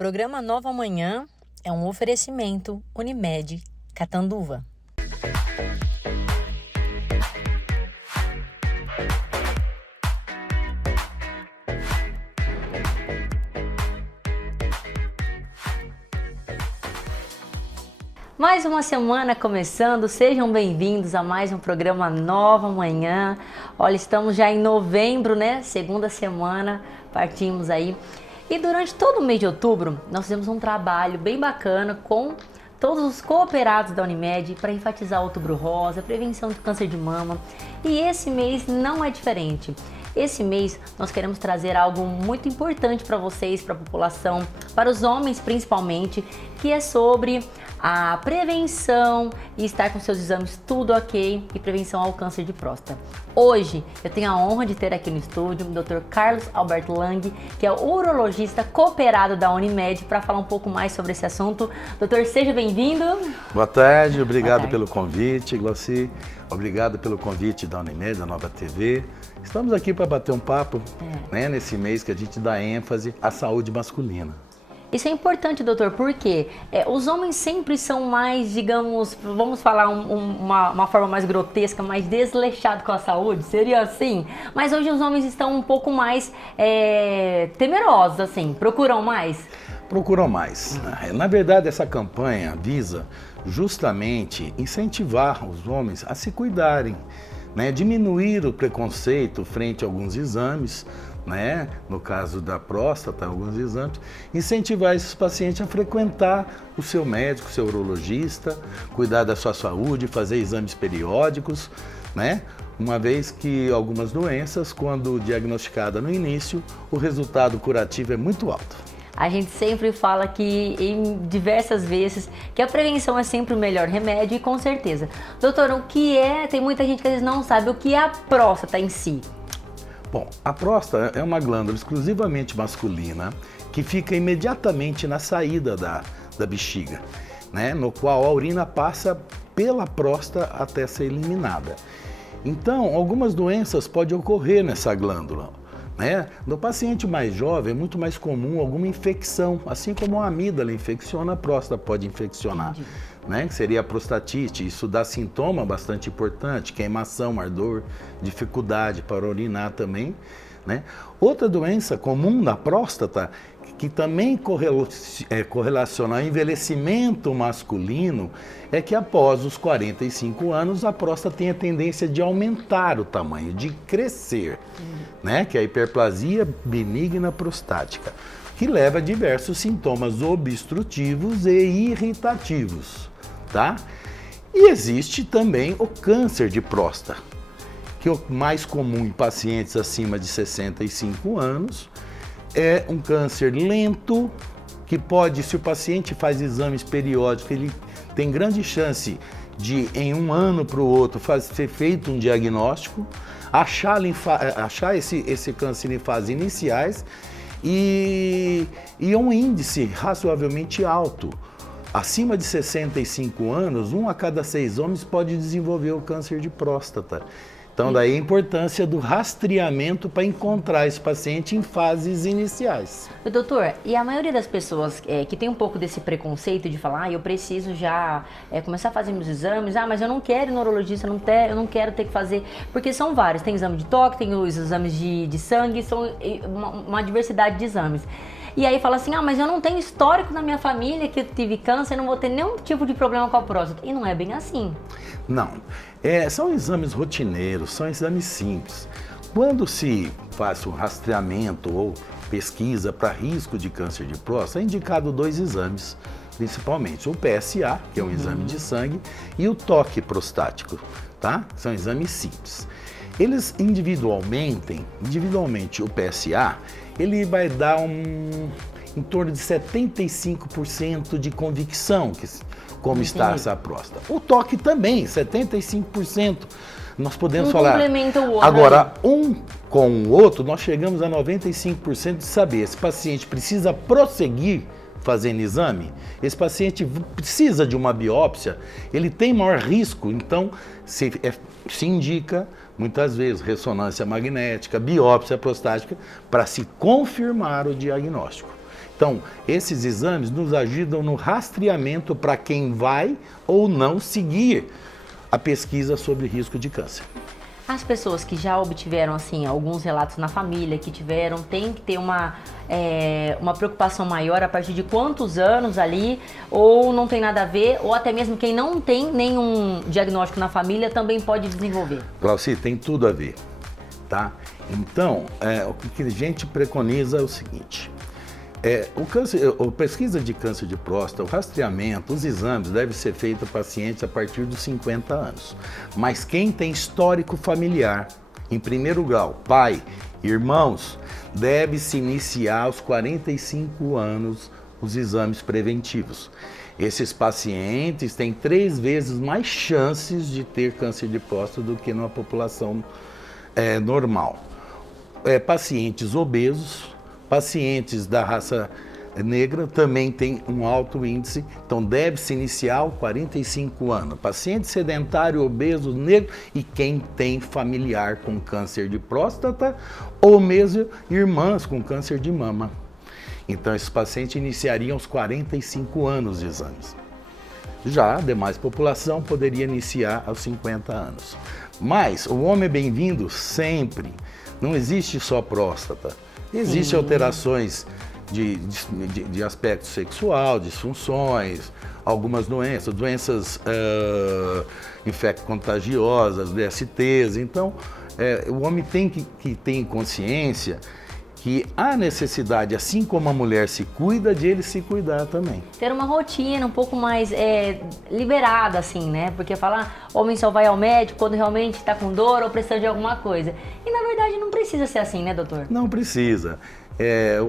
Programa Nova Manhã é um oferecimento Unimed Catanduva. Mais uma semana começando, sejam bem-vindos a mais um programa Nova Manhã. Olha, estamos já em novembro, né? Segunda semana, partimos aí. E durante todo o mês de outubro, nós fizemos um trabalho bem bacana com todos os cooperados da Unimed para enfatizar o Outubro Rosa, prevenção do câncer de mama. E esse mês não é diferente. Esse mês nós queremos trazer algo muito importante para vocês, para a população, para os homens principalmente, que é sobre a prevenção e estar com seus exames tudo ok e prevenção ao câncer de próstata. Hoje eu tenho a honra de ter aqui no estúdio o Dr. Carlos Alberto Lang, que é o urologista cooperado da Unimed, para falar um pouco mais sobre esse assunto. Doutor, seja bem-vindo. Boa tarde, obrigado pelo convite, Glauci. Obrigado pelo convite da Unimed, da Nova TV. Estamos aqui para bater um papo, né, nesse mês que a gente dá ênfase à saúde masculina. Isso é importante, doutor, porque os homens sempre são mais, digamos, vamos falar uma forma mais grotesca, mais desleixado com a saúde, seria assim? Mas hoje os homens estão um pouco mais temerosos, assim, procuram mais? Procuram mais. Na verdade, essa campanha visa justamente incentivar os homens a se cuidarem, né? Diminuir o preconceito frente a alguns exames, né? No caso da próstata, alguns exames, incentivar esses pacientes a frequentar o seu médico, o seu urologista, cuidar da sua saúde, fazer exames periódicos, né? Uma vez que algumas doenças, quando diagnosticada no início, o resultado curativo é muito alto. A gente sempre fala que, em diversas vezes, que a prevenção é sempre o melhor remédio e com certeza. Doutor, o que tem muita gente que às vezes não sabe o que é a próstata em si. Bom, a próstata é uma glândula exclusivamente masculina que fica imediatamente na saída da bexiga, né? No qual a urina passa pela próstata até ser eliminada. Então, algumas doenças podem ocorrer nessa glândula, né? No paciente mais jovem é muito mais comum alguma infecção, assim como a amígdala infecciona, a próstata pode infeccionar. Né, que seria a prostatite. Isso dá sintoma bastante importante, queimação, ardor, dificuldade para urinar também, né? Outra doença comum na próstata, que também correlaciona ao envelhecimento masculino, é que após os 45 anos a próstata tem a tendência de aumentar o tamanho, de crescer, né? Que é a hiperplasia benigna prostática, que leva a diversos sintomas obstrutivos e irritativos, tá? E existe também o câncer de próstata, que é o mais comum em pacientes acima de 65 anos. É um câncer lento, que pode, se o paciente faz exames periódicos, ele tem grande chance de, em um ano para o outro, ser feito um diagnóstico, achar esse câncer em fases iniciais, e um índice razoavelmente alto. Acima de 65 anos, 1 a cada 6 homens pode desenvolver o câncer de próstata. Então, daí a importância do rastreamento para encontrar esse paciente em fases iniciais. Doutor, e a maioria das pessoas que tem um pouco desse preconceito de falar, eu preciso já começar a fazer meus exames, mas eu não quero ir no urologista, eu não quero ter que fazer, porque são vários, tem exame de toque, tem os exames de sangue, são uma diversidade de exames. E aí fala assim, mas eu não tenho histórico na minha família que eu tive câncer, não vou ter nenhum tipo de problema com a próstata. E não é bem assim. Não, são exames rotineiros, são exames simples. Quando se faz o rastreamento ou pesquisa para risco de câncer de próstata, é indicado 2 exames, principalmente o PSA, que é um exame de sangue, e o toque prostático, tá? São exames simples. Eles individualmente o PSA, ele vai dar em torno de 75% de convicção como está essa próstata. O toque também, 75%. Nós podemos falar. Complementa o outro. Agora, um com o outro, nós chegamos a 95% de saber. Esse paciente precisa prosseguir fazendo exame, esse paciente precisa de uma biópsia, ele tem maior risco, então se indica muitas vezes ressonância magnética, biópsia prostática, para se confirmar o diagnóstico. Então, esses exames nos ajudam no rastreamento para quem vai ou não seguir a pesquisa sobre risco de câncer. As pessoas que já obtiveram, assim, alguns relatos na família, que tiveram, tem que ter uma preocupação maior a partir de quantos anos ali, ou não tem nada a ver, ou até mesmo quem não tem nenhum diagnóstico na família também pode desenvolver? Glauci, tem tudo a ver, tá? Então, o que a gente preconiza é o seguinte, a pesquisa de câncer de próstata, o rastreamento, os exames devem ser feitos a pacientes a partir dos 50 anos. Mas quem tem histórico familiar, em primeiro grau, pai, irmãos, deve se iniciar aos 45 anos os exames preventivos. Esses pacientes têm 3 vezes mais chances de ter câncer de próstata do que numa população normal. Pacientes obesos, pacientes da raça negra também têm um alto índice, então deve-se iniciar aos 45 anos. Paciente sedentário, obeso, negro e quem tem familiar com câncer de próstata ou mesmo irmãs com câncer de mama. Então esses pacientes iniciariam aos 45 anos de exames. Já a demais população poderia iniciar aos 50 anos. Mas o homem é bem-vindo sempre, não existe só próstata. Existem alterações de aspecto sexual, disfunções, algumas doenças infecto-contagiosas, DSTs. Então, o homem tem que ter consciência que há necessidade, assim como a mulher se cuida, de ele se cuidar também. Ter uma rotina um pouco mais liberada, assim, né? Porque falar, homem só vai ao médico quando realmente está com dor ou precisa de alguma coisa. E na verdade não precisa ser assim, né, doutor? Não precisa.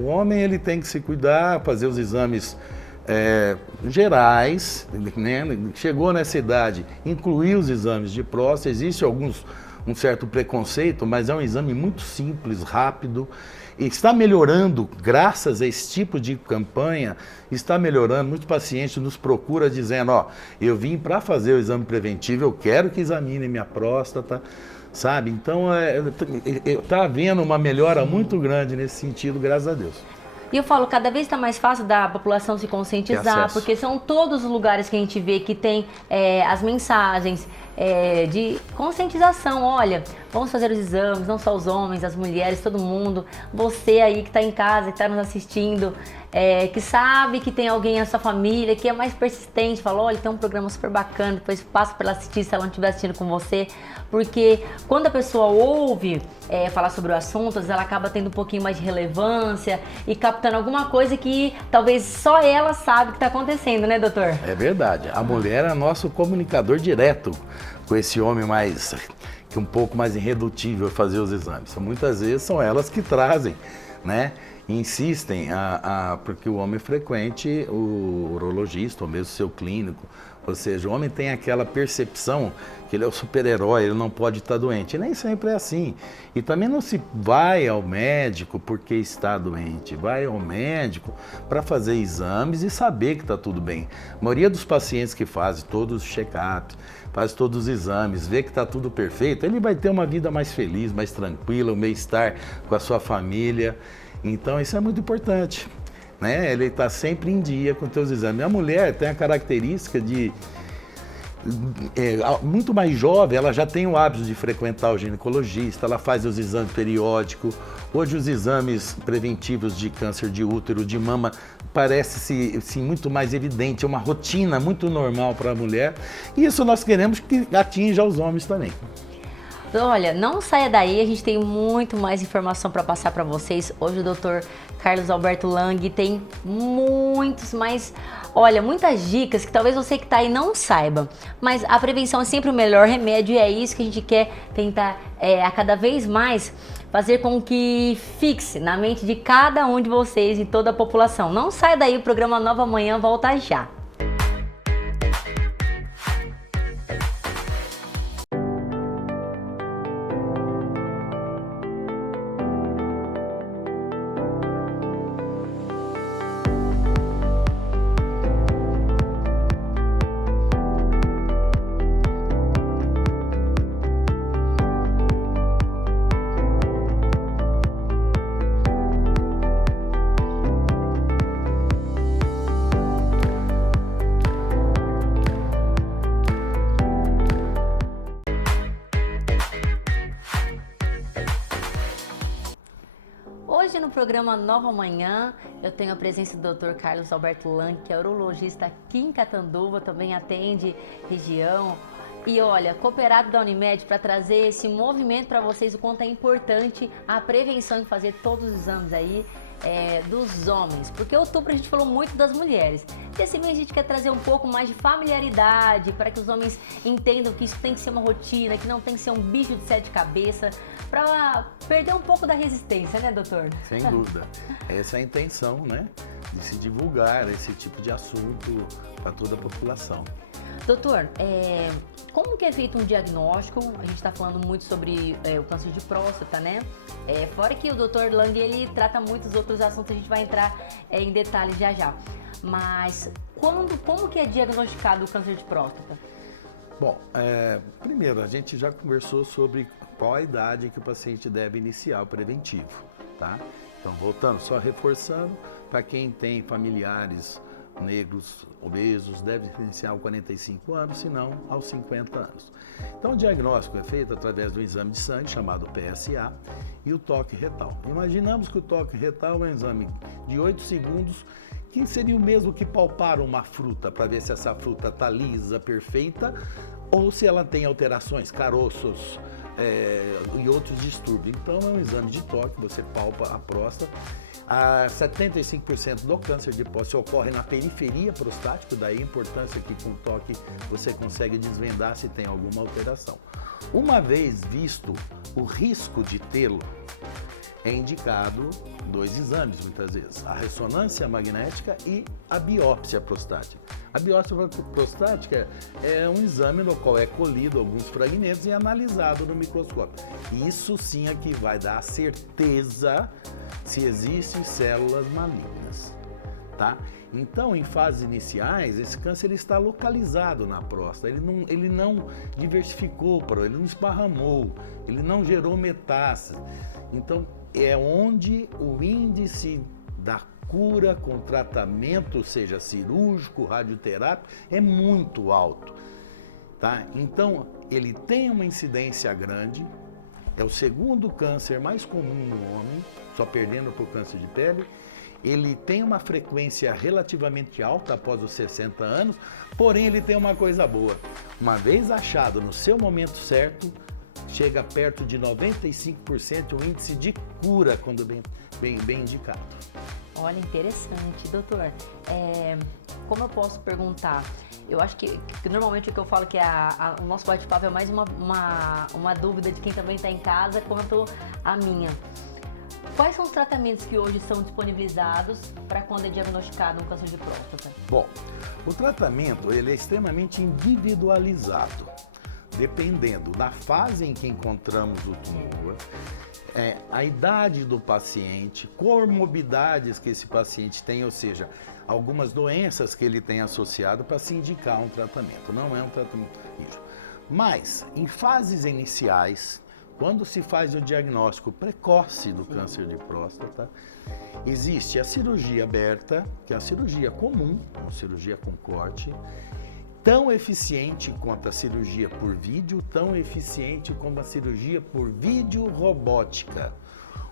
O homem ele tem que se cuidar, fazer os exames gerais, né? Chegou nessa idade, incluir os exames de próstata. Existe um certo preconceito, mas é um exame muito simples, rápido. E está melhorando, graças a esse tipo de campanha, está melhorando. Muitos pacientes nos procuram dizendo, eu vim para fazer o exame preventivo, eu quero que examine minha próstata, sabe? Então, está havendo uma melhora muito grande nesse sentido, graças a Deus. E eu falo, cada vez está mais fácil da população se conscientizar, porque são todos os lugares que a gente vê que tem as mensagens de conscientização. Olha, vamos fazer os exames, não só os homens, as mulheres, todo mundo. Você aí que está em casa, que está nos assistindo, que sabe que tem alguém na sua família que é mais persistente, fala, olha, tem um programa super bacana, depois passa para ela assistir se ela não estiver assistindo com você. Porque quando a pessoa ouve falar sobre o assunto, às vezes ela acaba tendo um pouquinho mais de relevância e captando alguma coisa que talvez só ela sabe que está acontecendo, né, doutor? É verdade. A mulher é nosso comunicador direto com esse homem que um pouco mais irredutível a fazer os exames. Muitas vezes são elas que trazem, né? Insistem porque o homem frequente o urologista ou mesmo o seu clínico. Ou seja, o homem tem aquela percepção que ele é o super-herói, ele não pode estar doente. E nem sempre é assim. E também não se vai ao médico porque está doente. Vai ao médico para fazer exames e saber que está tudo bem. A maioria dos pacientes que fazem todos os check-ups, faz todos os exames, vê que está tudo perfeito, ele vai ter uma vida mais feliz, mais tranquila, um bem-estar com a sua família. Então isso é muito importante, né? Ele está sempre em dia com os seus exames. A mulher tem a característica de muito mais jovem, ela já tem o hábito de frequentar o ginecologista, ela faz os exames periódicos. Hoje os exames preventivos de câncer de útero, de mama, parece sim, muito mais evidente, é uma rotina muito normal para a mulher. E isso nós queremos que atinja os homens também. Olha, não saia daí, a gente tem muito mais informação para passar para vocês. Hoje o Dr. Carlos Alberto Lang tem muitas dicas que talvez você que está aí não saiba. Mas a prevenção é sempre o melhor remédio e é isso que a gente quer tentar a cada vez mais fazer com que fixe na mente de cada um de vocês e toda a população. Não saia daí, o programa Nova Manhã volta já. programa Nova Manhã, eu tenho a presença do Dr. Carlos Alberto Lang, que é urologista aqui em Catanduva, também atende região. E olha, cooperado da Unimed para trazer esse movimento para vocês, o quanto é importante a prevenção em fazer todos os exames aí dos homens, porque outubro a gente falou muito das mulheres. Esse mês a gente quer trazer um pouco mais de familiaridade para que os homens entendam que isso tem que ser uma rotina, que não tem que ser um bicho de sete cabeças, para perder um pouco da resistência, né, doutor? Sem dúvida. Essa é a intenção, né, de se divulgar esse tipo de assunto para toda a população. Doutor, como que é feito um diagnóstico? A gente está falando muito sobre o câncer de próstata, né? Fora que o Dr. Lang, ele trata muitos outros assuntos, a gente vai entrar em detalhes já já. Mas como que é diagnosticado o câncer de próstata? Bom, primeiro, a gente já conversou sobre qual a idade que o paciente deve iniciar o preventivo, tá? Então, voltando, só reforçando, para quem tem familiares negros obesos, deve iniciar aos 45 anos, se não aos 50 anos. Então o diagnóstico é feito através do exame de sangue, chamado PSA, e o toque retal. Imaginamos que o toque retal é um exame de 8 segundos, que seria o mesmo que palpar uma fruta, para ver se essa fruta está lisa, perfeita, ou se ela tem alterações, caroços e outros distúrbios. Então é um exame de toque, você palpa a próstata. 75% do câncer de próstata ocorre na periferia prostática, daí a importância que com toque você consegue desvendar se tem alguma alteração. Uma vez visto o risco de tê-lo, é indicado 2 exames muitas vezes, a ressonância magnética e a biópsia prostática. A biópsia prostática é um exame no qual é colhido alguns fragmentos e analisado no microscópio. Isso sim é que vai dar a certeza se existem células malignas, tá? Então, em fases iniciais, esse câncer ele está localizado na próstata, ele não diversificou, ele não esparramou, ele não gerou metástase. Então, é onde o índice da cura com tratamento, seja cirúrgico, radioterápico, é muito alto, tá? Então, ele tem uma incidência grande, é o segundo câncer mais comum no homem, só perdendo para o câncer de pele. Ele tem uma frequência relativamente alta após os 60 anos, porém ele tem uma coisa boa. Uma vez achado no seu momento certo, chega perto de 95% o índice de cura quando bem indicado. Olha, interessante, doutor. Como eu posso perguntar? Eu acho que normalmente o que eu falo que o nosso bate-papo é mais uma dúvida de quem também está em casa quanto a minha. Quais são os tratamentos que hoje são disponibilizados para quando é diagnosticado um câncer de próstata? Bom, o tratamento ele é extremamente individualizado, dependendo da fase em que encontramos o tumor, a idade do paciente, comorbidades que esse paciente tem, ou seja, algumas doenças que ele tem associado para se indicar um tratamento. Não é um tratamento rígido. Mas, em fases iniciais, quando se faz o diagnóstico precoce do câncer de próstata, existe a cirurgia aberta, que é a cirurgia comum, uma cirurgia com corte, tão eficiente quanto a cirurgia por vídeo, tão eficiente como a cirurgia por vídeo robótica.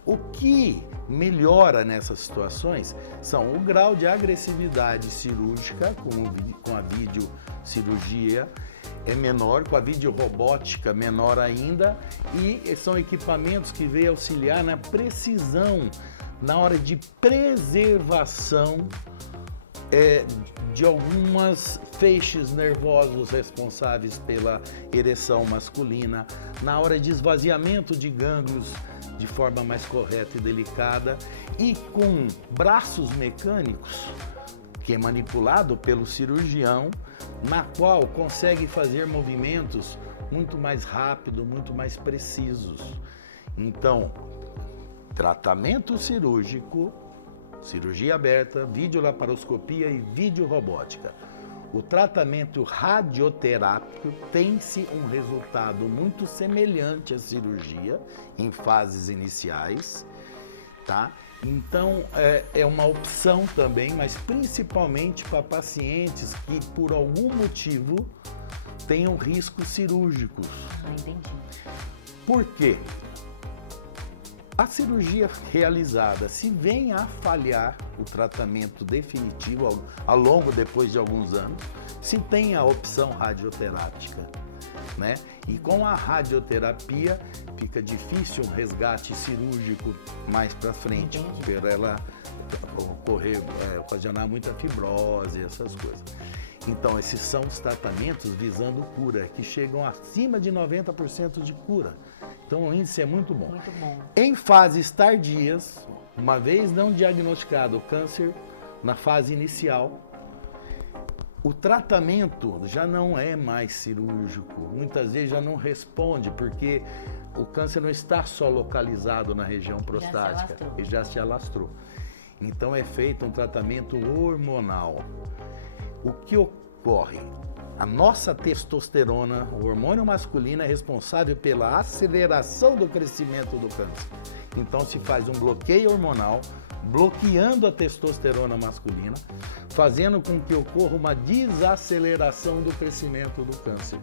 O que melhora nessas situações são o grau de agressividade cirúrgica com a videocirurgia é menor, com a videorobótica menor ainda, e são equipamentos que vêm auxiliar na precisão, na hora de preservação de algumas feixes nervosos responsáveis pela ereção masculina, na hora de esvaziamento de gânglios de forma mais correta e delicada, e com braços mecânicos, que é manipulado pelo cirurgião, na qual consegue fazer movimentos muito mais rápido, muito mais precisos. Então, tratamento cirúrgico, cirurgia aberta, videolaparoscopia e videorobótica. O tratamento radioterápico tem-se um resultado muito semelhante à cirurgia em fases iniciais, tá? Então é uma opção também, mas principalmente para pacientes que por algum motivo tenham riscos cirúrgicos. Entendi. Por quê? A cirurgia realizada, se vem a falhar o tratamento definitivo ao longo depois de alguns anos, se tem a opção radioterápica, né? E com a radioterapia fica difícil um resgate cirúrgico mais para frente, por ela ocasionar muita fibrose, essas coisas. Então, esses são os tratamentos visando cura, que chegam acima de 90% de cura. Então, o índice é muito bom. Muito bom. Em fases tardias, uma vez não diagnosticado o câncer, na fase inicial, o tratamento já não é mais cirúrgico. Muitas vezes já não responde, porque o câncer não está só localizado na região prostática, ele já se alastrou. Então, é feito um tratamento hormonal. O que ocorre? A nossa testosterona, o hormônio masculino, é responsável pela aceleração do crescimento do câncer. Então se faz um bloqueio hormonal, bloqueando a testosterona masculina, fazendo com que ocorra uma desaceleração do crescimento do câncer.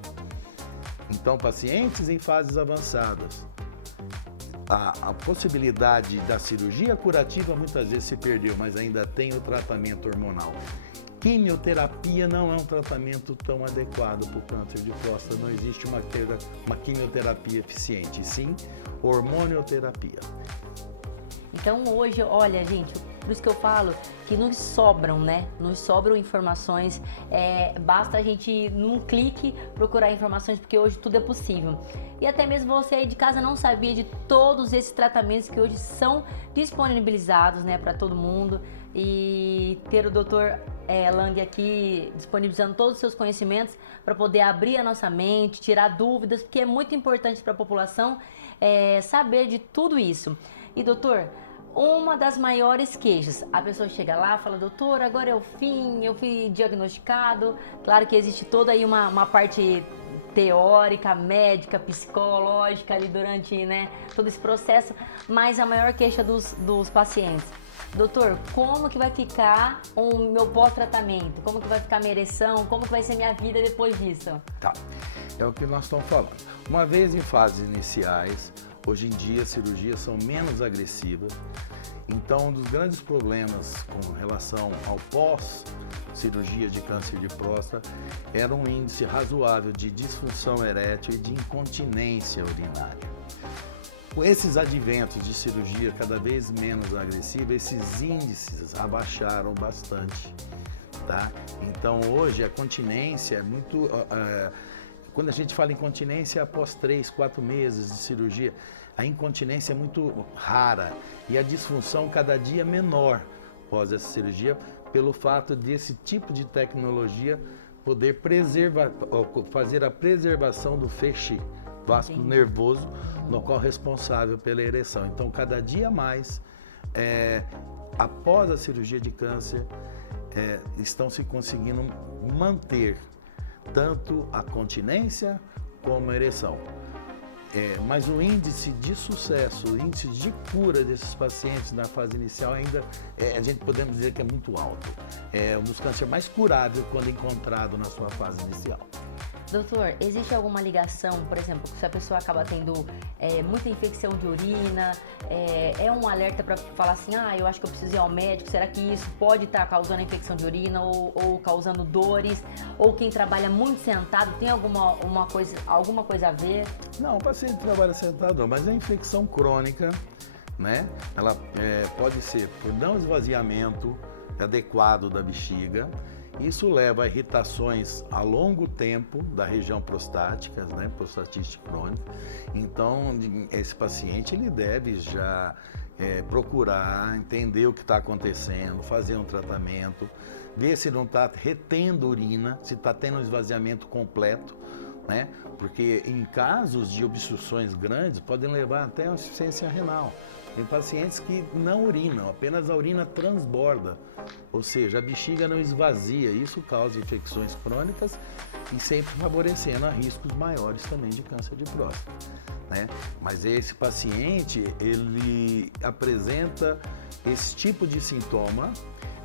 Então, pacientes em fases avançadas, a possibilidade da cirurgia curativa muitas vezes se perdeu, mas ainda tem o tratamento hormonal. Quimioterapia não é um tratamento tão adequado para o câncer de próstata, não existe uma quimioterapia eficiente, sim hormonioterapia. Então hoje, olha gente, por isso que eu falo que nos sobram, né? Nos sobram informações, basta a gente num clique procurar informações, porque hoje tudo é possível. E até mesmo você aí de casa não sabia de todos esses tratamentos que hoje são disponibilizados, né, para todo mundo. E ter o Dr. Lang aqui disponibilizando todos os seus conhecimentos para poder abrir a nossa mente, tirar dúvidas, porque é muito importante para a população saber de tudo isso. E doutor, uma das maiores queixas, a pessoa chega lá e fala, doutor, agora é o fim, eu fui diagnosticado. Claro que existe toda aí uma parte teórica, médica, psicológica ali durante, né, todo esse processo, mas a maior queixa dos pacientes. Doutor, como que vai ficar o meu pós-tratamento? Como que vai ficar a minha ereção? Como que vai ser minha vida depois disso? Tá, é o que nós estamos falando. Uma vez em fases iniciais, hoje em dia as cirurgias são menos agressivas. Então, um dos grandes problemas com relação ao pós-cirurgia de câncer de próstata era um índice razoável de disfunção erétil e de incontinência urinária. Com esses adventos de cirurgia cada vez menos agressiva, esses índices abaixaram bastante, tá? Então hoje a continência é muito... quando a gente fala em continência após 3, 4 meses de cirurgia, a incontinência é muito rara e a disfunção cada dia menor após essa cirurgia, pelo fato desse tipo de tecnologia poder fazer a preservação do feixe vasto nervoso, no qual é responsável pela ereção. Então, cada dia mais, após a cirurgia de câncer, estão se conseguindo manter tanto a continência como a ereção. Mas o índice de sucesso, o índice de cura desses pacientes na fase inicial ainda, a gente podemos dizer que é muito alto. É um dos cânceres mais curáveis quando encontrado na sua fase inicial. Doutor, existe alguma ligação, por exemplo, se a pessoa acaba tendo muita infecção de urina, é um alerta para falar assim, eu acho que eu preciso ir ao médico, será que isso pode estar causando infecção de urina ou causando dores? Ou quem trabalha muito sentado, tem alguma coisa a ver? Não, o paciente trabalha sentado não, mas a infecção crônica, né? Ela pode ser por não esvaziamento adequado da bexiga. Isso leva a irritações a longo tempo da região prostática, né, prostatite crônica. Então, esse paciente ele deve já procurar entender o que está acontecendo, fazer um tratamento, ver se não está retendo urina, se está tendo um esvaziamento completo, né? Porque em casos de obstruções grandes podem levar até a insuficiência renal. Tem pacientes que não urinam, apenas a urina transborda, ou seja, a bexiga não esvazia. Isso causa infecções crônicas e sempre favorecendo a riscos maiores também de câncer de próstata, né? Mas esse paciente, ele apresenta esse tipo de sintoma,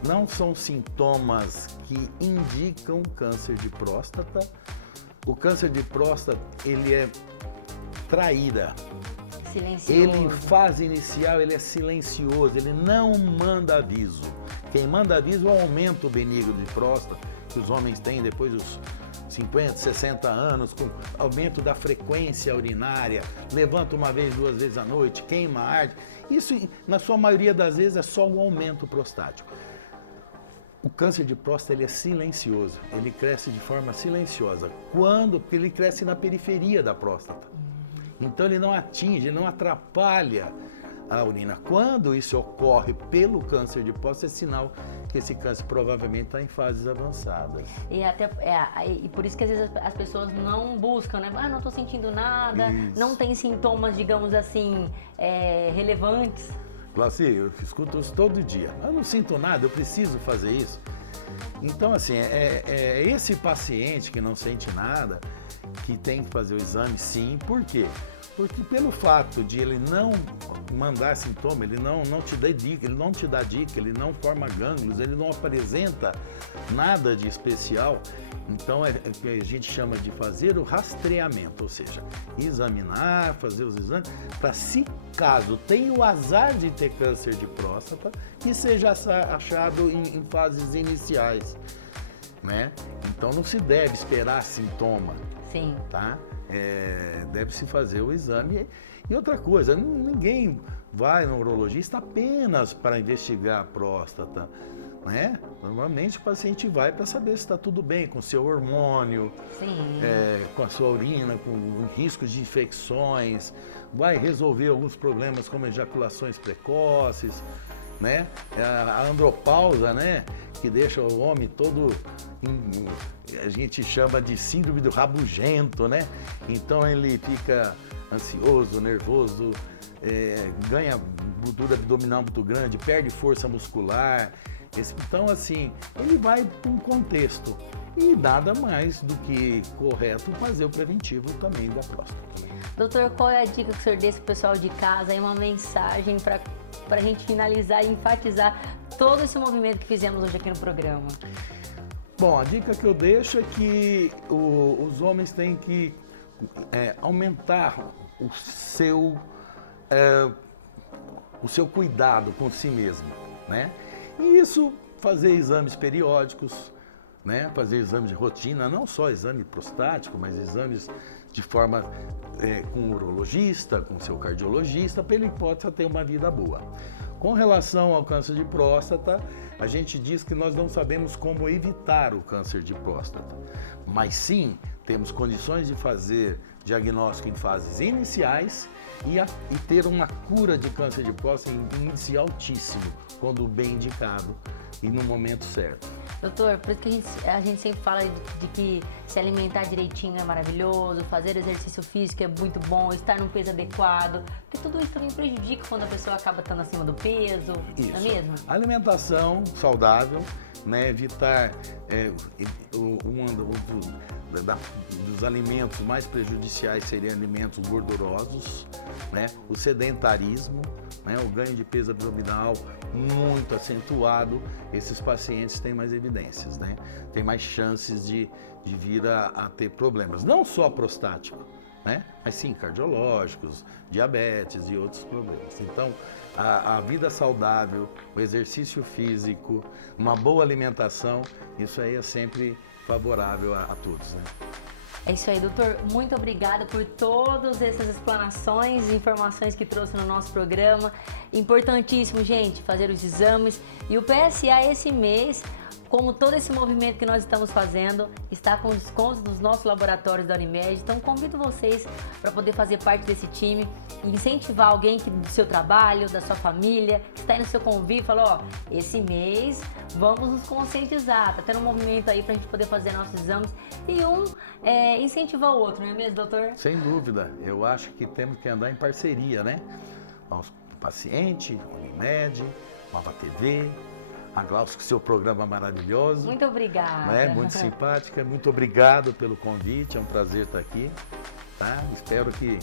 não são sintomas que indicam câncer de próstata. O câncer de próstata, ele é traíra. Silencioso. Ele, fase inicial, ele é silencioso, ele não manda aviso. Quem manda aviso é o aumento benigno de próstata que os homens têm depois dos 50, 60 anos, com aumento da frequência urinária, levanta uma vez, 2 vezes à noite, queima, arde. Isso, na sua maioria das vezes, é só um aumento prostático. O câncer de próstata ele é silencioso, ele cresce de forma silenciosa. Quando? Porque ele cresce na periferia da próstata. Então ele não atinge, ele não atrapalha a urina. Quando isso ocorre pelo câncer de próstata, é sinal que esse câncer provavelmente está em fases avançadas. E por isso que às vezes as pessoas não buscam, né? Ah, não estou sentindo nada, Isso. não tem sintomas, digamos assim, relevantes. Glauci, eu escuto isso todo dia. Eu não sinto nada, eu preciso fazer isso. Então, assim, é esse paciente que não sente nada que tem que fazer o exame, sim. Por quê? Porque pelo fato de ele não mandar sintoma, ele não te dá dica, ele não forma gânglios, ele não apresenta nada de especial. Então é o que a gente chama de fazer o rastreamento, ou seja, examinar, fazer os exames, para se caso tenha o azar de ter câncer de próstata, que seja achado em fases iniciais, né? Então não se deve esperar sintoma. Sim. Tá? Deve-se fazer o exame. E outra coisa, ninguém vai no urologista apenas para investigar a próstata, né? Normalmente o paciente vai para saber se está tudo bem com o seu hormônio, com a sua urina, com riscos de infecções, vai resolver alguns problemas como ejaculações precoces, né? A andropausa, né? Que deixa o homem todo, a gente chama de síndrome do rabugento, né? Então ele fica ansioso, nervoso, ganha gordura abdominal muito grande, perde força muscular. Então, assim, ele vai para um contexto e nada mais do que correto fazer o preventivo também da próstata. Doutor, qual é a dica que o senhor deixa para o pessoal de casa? Aí uma mensagem para a gente finalizar e enfatizar todo esse movimento que fizemos hoje aqui no programa. Bom, a dica que eu deixo é que os homens têm que aumentar o seu cuidado com si mesmo, né? E isso, fazer exames periódicos, né? Fazer exames de rotina, não só exame prostático, mas exames de forma com o urologista, com o seu cardiologista, para ele possa ter uma vida boa. Com relação ao câncer de próstata, a gente diz que nós não sabemos como evitar o câncer de próstata, mas sim temos condições de fazer diagnóstico em fases iniciais e ter uma cura de câncer de próstata em índice altíssimo, quando bem indicado e no momento certo. Doutor, por isso que a gente sempre fala de que se alimentar direitinho é maravilhoso, fazer exercício físico é muito bom, estar num peso adequado, porque tudo isso também prejudica quando a pessoa acaba estando acima do peso, isso. Não é mesmo? Alimentação saudável, né? Evitar dos alimentos mais prejudiciais seriam alimentos gordurosos, né? O sedentarismo, né? O ganho de peso abdominal muito acentuado, esses pacientes têm mais evidências, né? Tem mais chances de vir a ter problemas, não só prostático, né? Mas sim cardiológicos, diabetes e outros problemas. Então, a vida saudável, o exercício físico, uma boa alimentação, isso aí é sempre favorável a todos, né? É isso aí, doutor. Muito obrigada por todas essas explanações e informações que trouxe no nosso programa. Importantíssimo, gente, fazer os exames. E o PSA esse mês, como todo esse movimento que nós estamos fazendo, está com descontos dos nossos laboratórios da Unimed. Então, convido vocês para poder fazer parte desse time e incentivar alguém do seu trabalho, da sua família, que está aí no seu convívio, fala, esse mês vamos nos conscientizar, tá tendo um movimento aí para a gente poder fazer nossos exames e incentivar o outro, não é mesmo, doutor? Sem dúvida, eu acho que temos que andar em parceria, né? O paciente, a Unimed, a Ava TV, a Glaucia, com seu programa maravilhoso. Muito obrigada. Né? Muito simpática, muito obrigado pelo convite, é um prazer estar aqui, tá? Espero que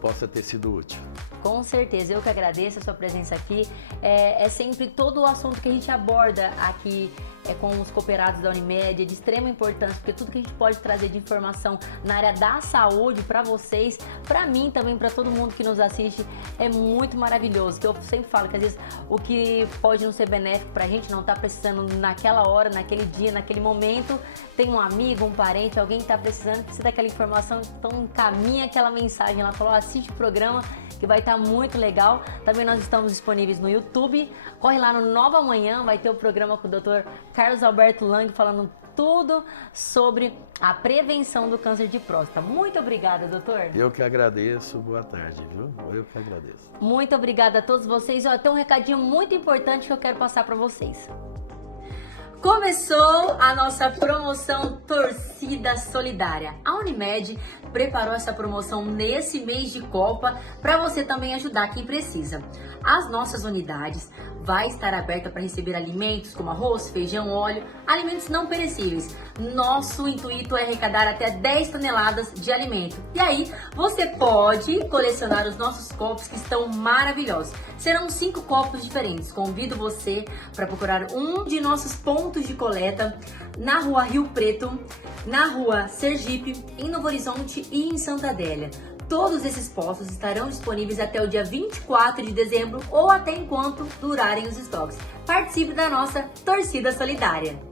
possa ter sido útil. Com certeza, eu que agradeço a sua presença aqui. É sempre todo o assunto que a gente aborda aqui com os cooperados da Unimed, é de extrema importância, porque tudo que a gente pode trazer de informação na área da saúde para vocês, para mim também, para todo mundo que nos assiste, é muito maravilhoso. Que eu sempre falo que às vezes o que pode não ser benéfico pra gente, não tá precisando naquela hora, naquele dia, naquele momento, tem um amigo, um parente, alguém que tá precisando, precisa daquela informação, então encaminha aquela mensagem lá, fala, assiste o programa que vai estar muito legal. Também nós estamos disponíveis no YouTube, corre lá no Nova Manhã, vai ter o programa com o Dr. Carlos Alberto Lang falando tudo sobre a prevenção do câncer de próstata. Muito obrigada, doutor. Eu que agradeço, boa tarde, viu? Eu que agradeço. Muito obrigada a todos vocês. Tem um recadinho muito importante que eu quero passar para vocês. Começou a nossa promoção Torcida Solidária. A Unimed preparou essa promoção nesse mês de Copa para você também ajudar quem precisa. As nossas unidades vai estar aberta para receber alimentos como arroz, feijão, óleo, alimentos não perecíveis. Nosso intuito é arrecadar até 10 toneladas de alimento. E aí você pode colecionar os nossos copos que estão maravilhosos. Serão 5 copos diferentes. Convido você para procurar um de nossos pontos de coleta na Rua Rio Preto, na Rua Sergipe, em Novo Horizonte e em Santa Adélia. Todos esses postos estarão disponíveis até o dia 24 de dezembro ou até enquanto durarem os estoques. Participe da nossa Torcida Solidária!